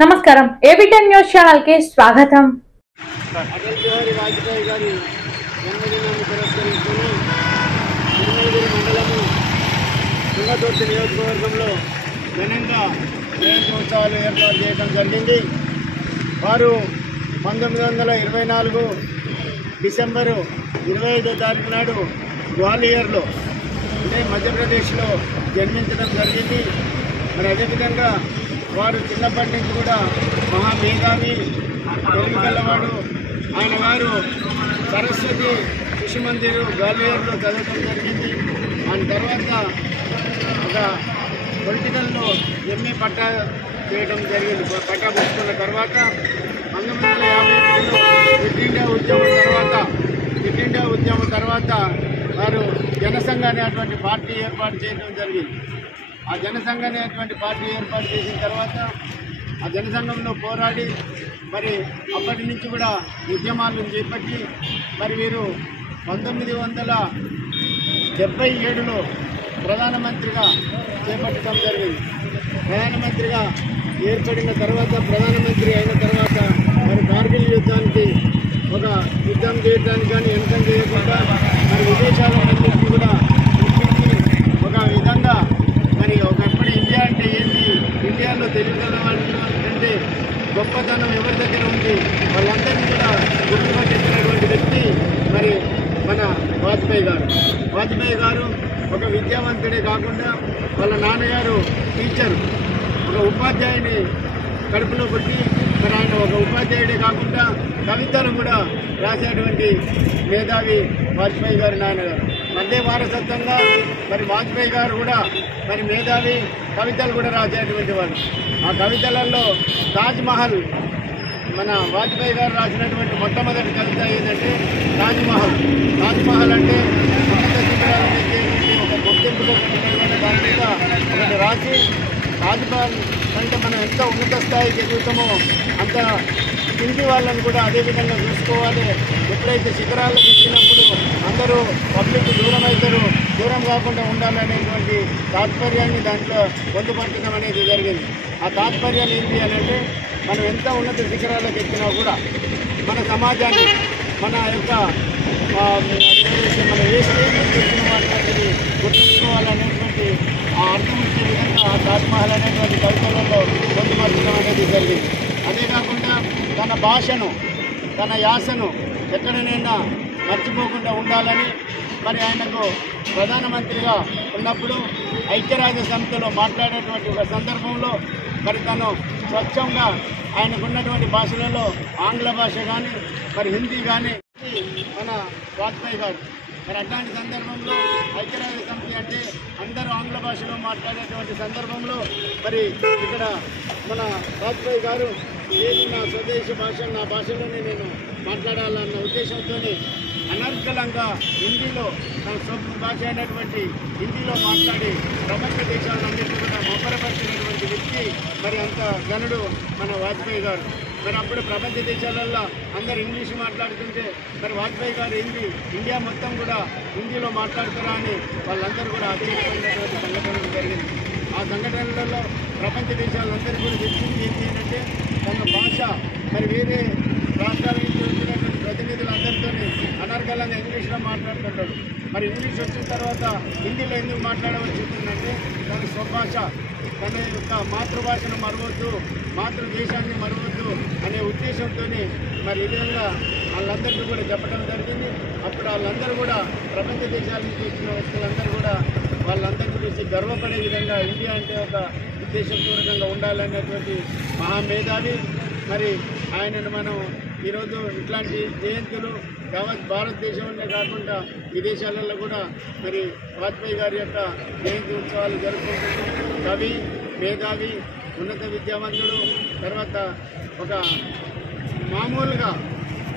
నమస్కారం ఏబిటెన్ news channel కి స్వాగతం. అటల్ బిహారీ వాజ్పేయి గారి జన్మదినాన్ని పురస్కరించుకుని తిరుమలగిరి మండలము తుంగతుర్తి నియోజకవర్గంలో ఘనంగా జయంతి ఉత్సవాలు ఏర్పాటు చేయడం జరిగింది. వారు 1924 డిసెంబరు 25వ తారీఖు నాడు గ్వాలియర్లో అంటే మధ్యప్రదేశ్లో జన్మించడం జరిగింది. మరి అదేవిధంగా వారు చిన్నప్పటి నుంచి కూడా మహామేధావి, తెలుగు గలవాడు. ఆయన వారు సరస్వతి శిశు మందిర్ గ్వాలియర్లో చదవడం జరిగింది. ఆయన తర్వాత ఒక పొలిటికల్లో ఎంఏ పట్టా చేయడం జరిగింది. పట్టా పుచ్చుకున్న తర్వాత 1951లో క్విట్ ఇండియా ఉద్యమం తర్వాత వారు జనసంఘ అనేటువంటి పార్టీ ఏర్పాటు చేయడం జరిగింది. ఆ జనసంఘ అనేటువంటి పార్టీ ఏర్పాటు చేసిన తర్వాత ఆ జనసంఘంలో పోరాడి మరి అప్పటి నుంచి కూడా ఉద్యమాలను చేపట్టి మరి వీరు 1977లో ప్రధానమంత్రిగా చేపట్టడం జరిగింది. ప్రధానమంత్రిగా ఏర్పడిన తర్వాత ప్రధానమంత్రి అయిన తర్వాత మరి కార్గిల్ యుద్ధానికి ఒక యుద్ధం చేయడానికి కానీ వెనుకం చేయకుండా మరి విదేశాలన్నింటినీ కూడా ఒక విధంగా మరి ఒకప్పుడు ఇండియా అంటే ఏంటి, ఇండియాలో తెలుగుగల అంటే గొప్పతనం ఎవరి దగ్గర ఉంది, వాళ్ళందరినీ కూడా గుర్తుపట్టించినటువంటి వ్యక్తి మరి మన వాజ్పేయి గారు ఒక విద్యావంతుడే కాకుండా వాళ్ళ నాన్నగారు టీచర్, ఒక ఉపాధ్యాయుని కడుపులో పుట్టి మరి ఆయన ఒక ఉపాధ్యాయుడే కాకుండా కవితలు కూడా రాసేటువంటి మేధావి వాజ్పేయి గారి నాన్నగారు. మధ్య వారసత్వంగా మరి వాజ్పేయి గారు కూడా మరి మేధావి, కవితలు కూడా రాసేటువంటి వాడు. ఆ కవితలలో తాజ్మహల్, మన వాజ్పేయి గారు రాసినటువంటి మొట్టమొదటి కవిత ఏంటంటే తాజ్మహల్ అంటే ఉన్నత శిఖరాలు ఎక్కేటువంటి ఒక గుర్తింపుతో దాని మీద ఒకటి రాసి, తాజ్మహల్ అంటే మనం ఎంత ఉన్నత స్థాయికి ఎదుగుతామో అంత కింది వాళ్ళని కూడా అదేవిధంగా చూసుకోవాలి. ఎప్పుడైతే శిఖరాలకు ఎక్కినప్పుడు అందరూ పబ్లిక్ దూరం అవుతారు, దూరం కాకుండా ఉండాలనేటువంటి తాత్పర్యాన్ని దాంట్లో పొందుపరచడం అనేది జరిగింది. ఆ తాత్పర్యాలు ఏంటి అని అంటే మనం ఎంత ఉన్నత శిఖరాలకు ఎక్కినా కూడా మన సమాజాన్ని, మన యొక్క మన ఏ స్టేజ్ నుంచి వచ్చిన వాళ్ళని గుర్తుంచుకోవాలనేటువంటి ఆ అర్థం ఇచ్చే విధంగా ఆ తాజ్మహల్ అనేటువంటి కవితలలో పొందుపరచడం అనేది జరిగింది. అదే కాకుండా తన భాషను, తన యాసను ఎక్కడనైనా మర్చిపోకుండా ఉండాలని మరి ఆయనకు ప్రధానమంత్రిగా ఉన్నప్పుడు ఐక్యరాజ్య సమితిలో మాట్లాడేటువంటి ఒక సందర్భంలో మరి తను స్వచ్ఛంగా ఆయనకున్నటువంటి భాషలలో ఆంగ్ల భాష కానీ మరి హిందీ కానీ మన వాజ్పేయి గారు మరి అట్లాంటి సందర్భంలో ఐక్యరాజ్య సమితి అంటే అందరూ ఆంగ్ల భాషలో మాట్లాడేటువంటి సందర్భంలో మరి ఇక్కడ మన వాజ్పేయి గారు ఏది నా స్వదేశీ భాష, నా భాషలోనే నేను మాట్లాడాలన్న ఉద్దేశంతో అనర్గళంగా హిందీలో తన సొంత భాష అయినటువంటి హిందీలో మాట్లాడి ప్రపంచ దేశాలన్నింటినీ కూడా మొబ్బరపరిచినటువంటి వ్యక్తి మరి అంత ఘనుడు మన వాజ్పేయి గారు. మరి అప్పుడు ప్రపంచ దేశాలల్లో అందరు ఇంగ్లీష్ మాట్లాడుతుంటే మరి వాజ్పేయి గారు ఇండియా మొత్తం కూడా హిందీలో మాట్లాడుతారా అని వాళ్ళందరూ కూడా ఆశ్చర్యపడినటువంటి సంఘటనలు జరిగింది. ఆ సంఘటనలలో ప్రపంచ దేశాలందరూ కూడా తెచ్చింది ఏంటంటే తన భాష మరి వేరే రాష్ట్రాల నుంచి వచ్చినటువంటి ప్రతినిధులందరితో అనర్గళంగా ఇంగ్లీష్లో మాట్లాడుతుంటాడు. మరి ఇంగ్లీష్ వచ్చిన తర్వాత హిందీలో ఎందుకు మాట్లాడవలసి వచ్చిందంటే తన స్వభాష, తన యొక్క మాతృభాషను మరవద్దు, మాతృదేశాన్ని మరవద్దు అనే ఉద్దేశంతో మరి ఈ విధంగా వాళ్ళందరికీ కూడా చెప్పడం జరిగింది. అప్పుడు వాళ్ళందరూ కూడా ప్రపంచ దేశాల నుంచి వచ్చిన వ్యక్తులందరూ కూడా వాళ్ళందరి గురించి గర్వపడే విధంగా ఇండియా అంటే ఒక ఉద్దేశపూర్వకంగా ఉండాలనేటువంటి మహామేధావి. మరి ఆయనను మనం ఈరోజు ఇట్లాంటి జయంతులు యావత్ భారతదేశంలో కాకుండా విదేశాలలో కూడా మరి వాజ్పేయి గారి యొక్క జయంతి ఉత్సవాలు జరుపుకుంటున్నాం. కవి, మేధావి, ఉన్నత విద్యావంతుడు, తర్వాత ఒక మామూలుగా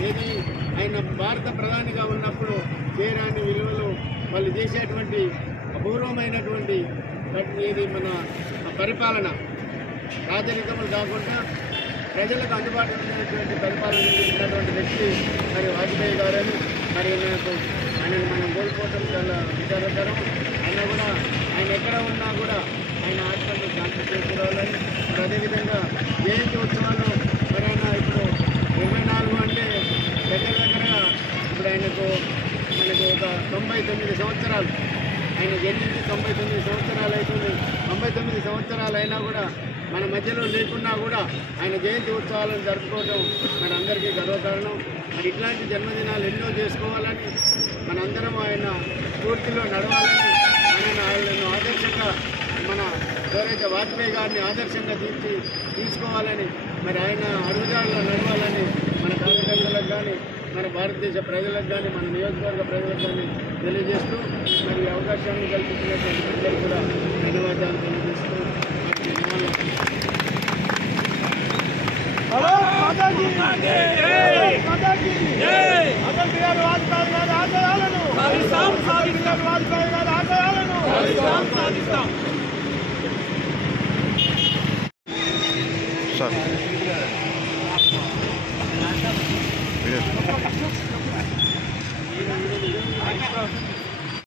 ఏది ఆయన భారత ప్రధానిగా ఉన్నప్పుడు చేయరాని విలువలు వాళ్ళు చేసేటువంటి అపూర్వమైనటువంటి ఏది మన పరిపాలన, రాజరికములు కాకుండా ప్రజలకు అందుబాటులో ఉన్నటువంటి పరిపాలన చేసినటువంటి వ్యక్తి మరి వాజ్పేయి గారని మరి ఆయనను మనం కోల్పోవటం చాలా విచారకరం. ఆయన ఎక్కడ ఉన్నా కూడా ఆయన ఆత్మకు శాంతి చేకూరాలని, మరి అదేవిధంగా జయంతి ఉత్సవాలు మరి ఆయన ఇప్పుడు 24 అంటే దగ్గరగా ఇప్పుడు ఆయనకు మనకు ఒక 99 సంవత్సరాలు, ఆయన జన్మించి 99 సంవత్సరాలు అవుతుంది. 99 సంవత్సరాలు అయినా కూడా మన మధ్యలో లేకున్నా కూడా ఆయన జయంతి ఉత్సవాలను జరుపుకోవడం మన అందరికీ గర్వకారణం. మరి ఇట్లాంటి జన్మదినాలు ఎన్నో చేసుకోవాలని, మనందరం ఆయన స్ఫూర్తిలో నడవాలని, ఆయనను ఆదర్శంగా మన ఎవరైతే వాజ్పేయి గారిని ఆదర్శంగా తీసుకోవాలని, మరి ఆయన అడుగుజాడలో నడవాలని మన కార్యకర్తలకు కానీ, మన భారతదేశ ప్రజలకు కానీ, మన నియోజకవర్గ ప్రజలకు కానీ తెలియజేస్తూ, మరి అవకాశాన్ని కల్పించినటువంటి ప్రజలు కూడా ధన్యవాదాలు తెలియజేస్తూ సార్